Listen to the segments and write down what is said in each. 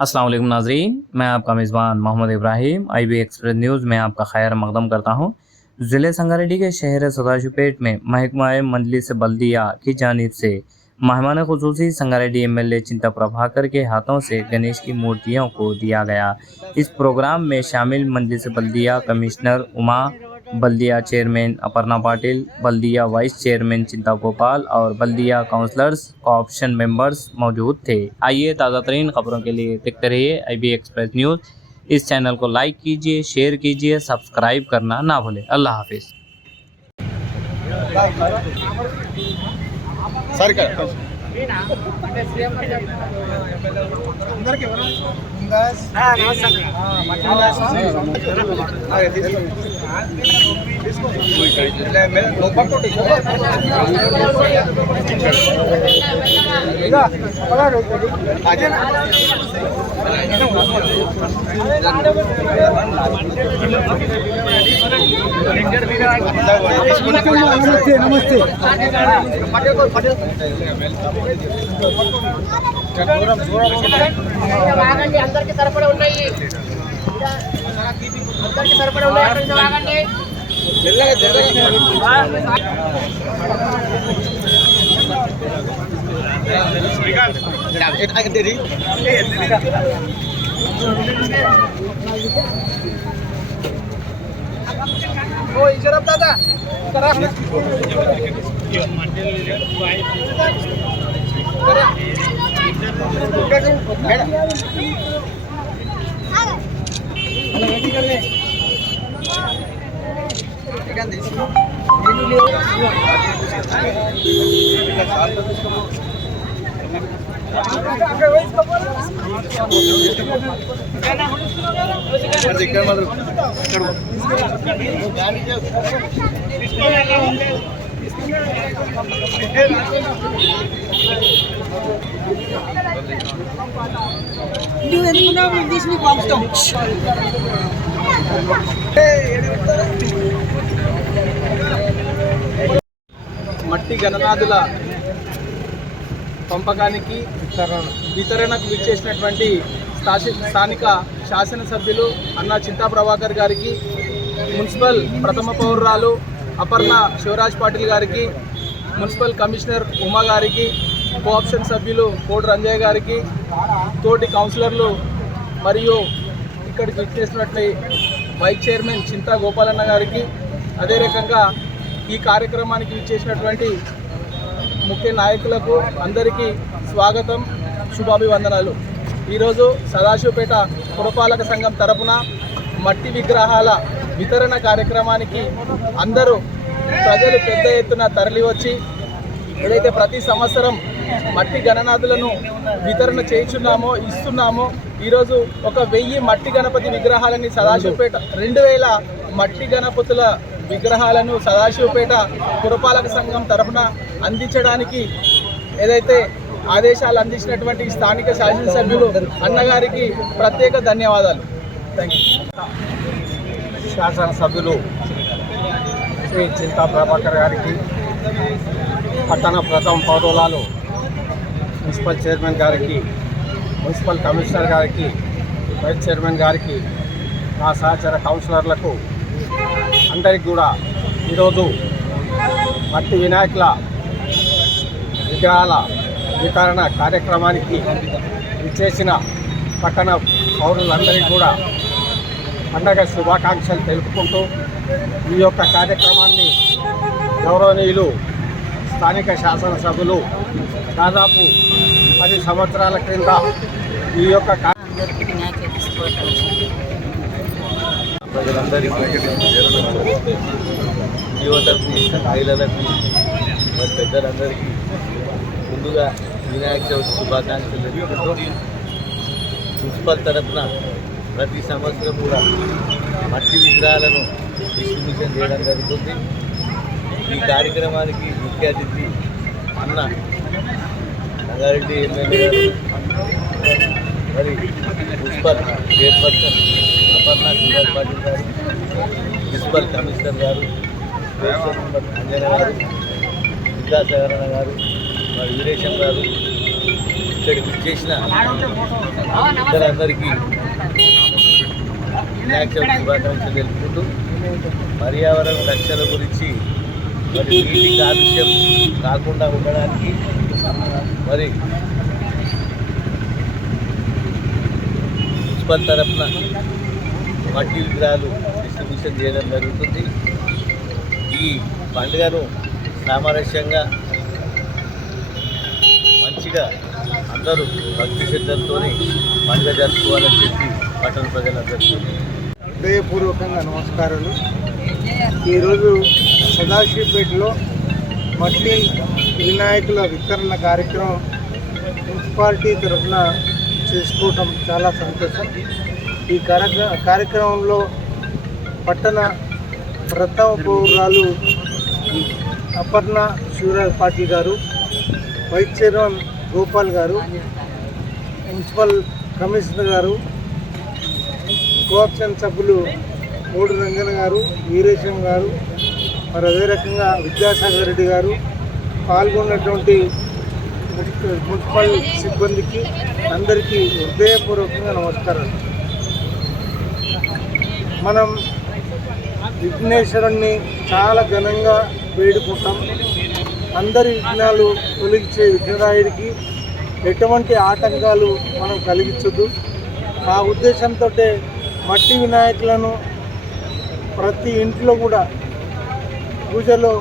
अस्सलाम वालेकुम नाज़रीन, मैं आपका मेज़बान Mohammed Ibrahim IB Express News में आपका खैर मक़दम करता हूँ। ज़िले संगारेड्डी के शहर सदाशिवपेट में महकमा मजलिस बल्दिया की जानिब से मेहमान ख़ुसूसी संगारेड्डी MLA चिंता प्रभाकर के हाथों से गणेश की मूर्तियों को दिया गया। इस प्रोग्राम में शामिल मजलिस बल्दिया कमिश्नर उमा, बल्दिया चेयरमैन अपर्णा पाटिल, बल्दिया वाइस चेयरमैन चिंता गोपाल और बल्दिया काउंसलर्स कोऑप्शन मेंबर्स मौजूद थे। आइए ताज़ा तरीन खबरों के लिए देखते रहिए IB एक्सप्रेस न्यूज़। इस चैनल को लाइक कीजिए, शेयर कीजिए, सब्सक्राइब करना ना भूलें। अल्लाह हाफिज़। నమస్తే అందరికి సరిపడా ఉన్నాయి दादा నువ్వు ఎందుకున్నావు ఇంగ్లీష్ ని పంపుతాం మట్టి గణనాథుల పంపకానికి వితరణకు విచ్చేసినటువంటి స్థానిక శాసనసభ్యులు అన్నా చింతా ప్రభాకర్ గారికి, మున్సిపల్ ప్రథమ పౌరురాలు అపర్ణ శివరాజ్ పాటిల్ గారికి, మున్సిపల్ కమిషనర్ ఉమా గారికి, కోఆప్షన్ సభ్యులు కోడి రంజయ్య గారికి, తోటి కౌన్సిలర్లు మరియు ఇక్కడికి విచ్చేసినట్లు వైస్ చైర్మన్ చింతా గోపాలన్న గారికి, అదే రకంగా ఈ కార్యక్రమానికి విచ్చేసినటువంటి ముఖ్య నాయకులకు అందరికీ స్వాగతం, శుభాభివందనాలు. ఈరోజు సదాశివపేట పురపాలక సంఘం తరపున మట్టి విగ్రహాల వితరణ కార్యక్రమానికి అందరూ ప్రజలు పెద్ద ఎత్తున తరలివచ్చి ఏదైతే ప్రతి సంవత్సరం మట్టి గణనాథులను వితరణ చేయించున్నామో ఇస్తున్నామో ఈరోజు 1000 మట్టి గణపతి విగ్రహాలని సదాశివపేట 2000 మట్టి గణపతుల విగ్రహాలను సదాశివపేట పురపాలక సంఘం తరఫున అందించడానికి ఏదైతే ఆదేశాలు అందించినటువంటి స్థానిక శాసనసభ్యులు అన్నగారికి ప్రత్యేక ధన్యవాదాలు. Thank you. శాసనసభ్యులు శ్రీ చింతా ప్రభాకర్ గారికి, పట్టణ ప్రథమ పౌరులాలు మున్సిపల్ చైర్మన్ గారికి, మున్సిపల్ కమిషనర్ గారికి, వైస్ చైర్మన్ గారికి, నా సహచర కౌన్సిలర్లకు అందరికీ కూడా ఈరోజు మట్టి వినాయకుల విగ్రహాల వితరణ కార్యక్రమానికి విచ్చేసిన పట్టణ పౌరులందరికీ కూడా పండగ శుభాకాంక్షలు తెలుపుకుంటూ ఈ యొక్క కార్యక్రమాన్ని గౌరవనీయులు స్థానిక శాసనసభ్యులు దాదాపు 10 సంవత్సరాల క్రింద ఈ యొక్క ప్రజలందరికీ యువతకు, మహిళలకు, మరి పెద్దలందరికీ ముందుగా వినాయక చవితి శుభాకాంక్షలు తెలుపుతూ మున్సిపల్ తరఫున ప్రతి సంవత్సరం కూడా మట్టి విగ్రహాలను డిస్ట్రిబ్యూషన్ చేయడం జరుగుతుంది. ఈ కార్యక్రమానికి ముఖ్య అతిథి అన్న సంగారెడ్డి MLA గారు, మరి మున్సిపల్ చైర్పర్సన్ అపర్ణ శివరాజ్ పాటిల్ గారు, మున్సిపల్ కమిషనర్ గారు, అంజన గారు, విద్యాసాగరణ గారు, మరి వీరేశం గారు, ఇక్కడికి చేసిన అందరికీ వినాయక చవితి శుభాకాంక్షలు తెలుపుకుంటూ పర్యావరణ రక్షణ గురించి మరి నీటి కాలుష్యం కాకుండా ఉండడానికి మరి మున్సిపల్ తరఫున మట్టి విగ్రహాలు డిస్ట్రిబ్యూషన్ చేయడం జరుగుతుంది. ఈ పండుగను సామరస్యంగా మంచిగా అందరూ భక్తి శ్రద్ధలతో పండుగ జరుపుకోవాలని చెప్పి పట్టణ ప్రజలందరికీ హృదయపూర్వకంగా నమస్కారాలు. ఈరోజు సదాశివపేటలో మట్టి వినాయకుల వితరణ కార్యక్రమం మున్సిపాలిటీ తరఫున చేసుకోవటం చాలా సంతోషం. ఈ కార్యక్రమంలో పట్టణ ప్రథమ పౌరాలు అపర్ణ శివరాజ్ పాటిల్ గారు, వైస్ చైర్మన్ గోపాల్ గారు, మున్సిపల్ కమిషనర్ గారు, కోఆప్షన్ సభ్యులు మూడు రంజన్ గారు, వీరేశం గారు, మరి అదే రకంగా విద్యాసాగర్ రెడ్డి గారు పాల్గొన్నటువంటి మున్సిపల్ సిబ్బందికి అందరికీ హృదయపూర్వకంగా నమస్కారాలు. మనం విఘ్నేశ్వరుణ్ణి చాలా ఘనంగా వేడుకుంటాం. అందరి విఘ్నాలు తొలగించే విఘ్నరాయుడికి ఎటువంటి ఆటంకాలు మనం కలిగించొద్దు. ఆ ఉద్దేశంతో మట్టి వినాయకులను ప్రతి ఇంట్లో కూడా పూజలో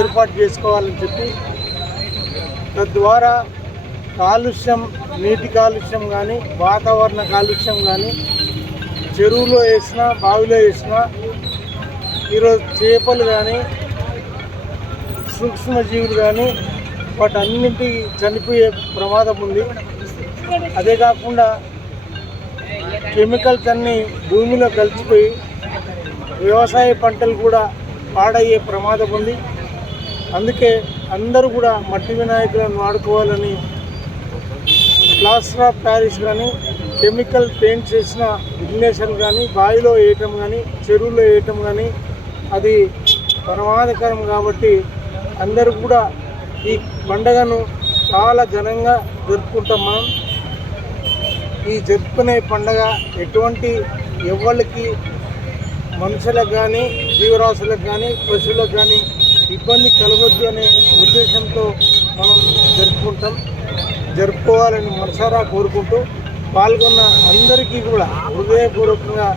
ఏర్పాటు చేసుకోవాలని చెప్పి తద్వారా కాలుష్యం, నీటి కాలుష్యం కానీ వాతావరణ కాలుష్యం కానీ చెరువులో వేసినా బావిలో వేసినా ఈరోజు చేపలు కానీ సూక్ష్మజీవులు కానీ వాటన్నింటి చనిపోయే ప్రమాదం ఉంది. అదే కాకుండా కెమికల్స్ అన్నీ భూమిలో కలిసిపోయి వ్యవసాయ పంటలు కూడా పాడయ్యే ప్రమాదం ఉంది. అందుకే అందరూ కూడా మట్టి వినాయకులను వాడుకోవాలని ప్లాస్టర్ ఆఫ్ ప్యారిస్ కానీ కెమికల్ పెయింట్ చేసిన విఘ్నేశ్వరులు కానీ బావిలో వేయటం కానీ చెరువులో వేయటం కానీ అది ప్రమాదకరం. కాబట్టి అందరూ కూడా ఈ పండుగను చాలా ఘనంగా జరుపుకుంటాం. మనం ఈ జరుపుకునే పండుగ ఎటువంటి ఎవరికి మనుషులకు కానీ జీవరాశులకు కానీ పశువులకు కానీ ఇబ్బంది కలగొద్దు అనే ఉద్దేశంతో మనం జరుపుకోవాలని మనసారా కోరుకుంటూ పాల్గొన్న అందరికీ కూడా హృదయపూర్వకంగా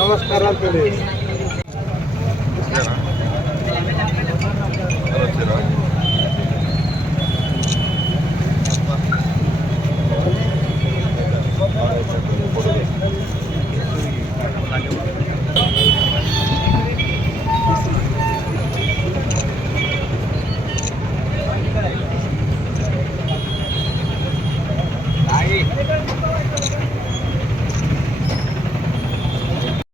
నమస్కారాలు తెలియజేస్తాను.